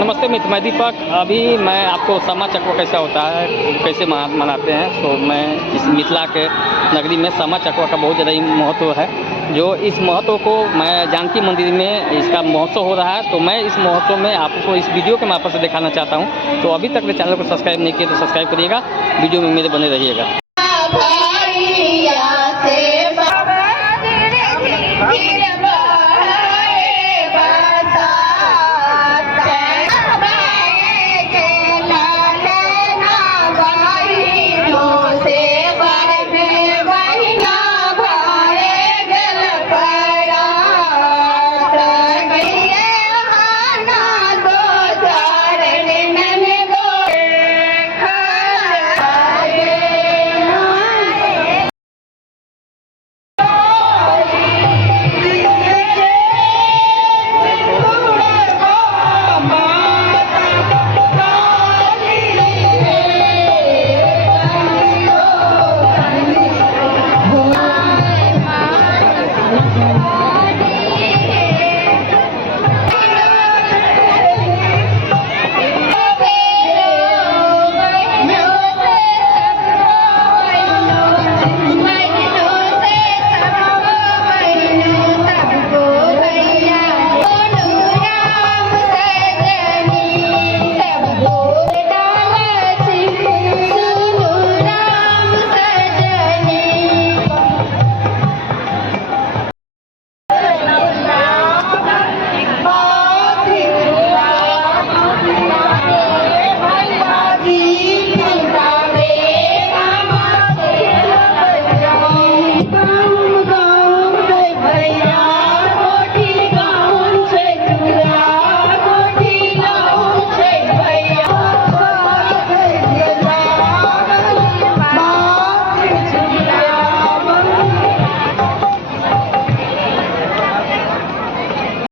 नमस्ते मित्र, मैं दीपक। अभी मैं आपको सामा चकवा कैसा होता है, कैसे मनाते हैं, तो मैं इस मिथिला के नगरी में सामा चकवा का बहुत ज़्यादा ही महत्व है। जो इस महत्व को मैं जानकी मंदिर में इसका महोत्सव हो रहा है, तो मैं इस महोत्सव में आपको इस वीडियो के माध्यम से दिखाना चाहता हूँ। तो अभी तक मेरे चैनल को सब्सक्राइब नहीं किए तो सब्सक्राइब करिएगा, वीडियो में मेरे बने रहिएगा।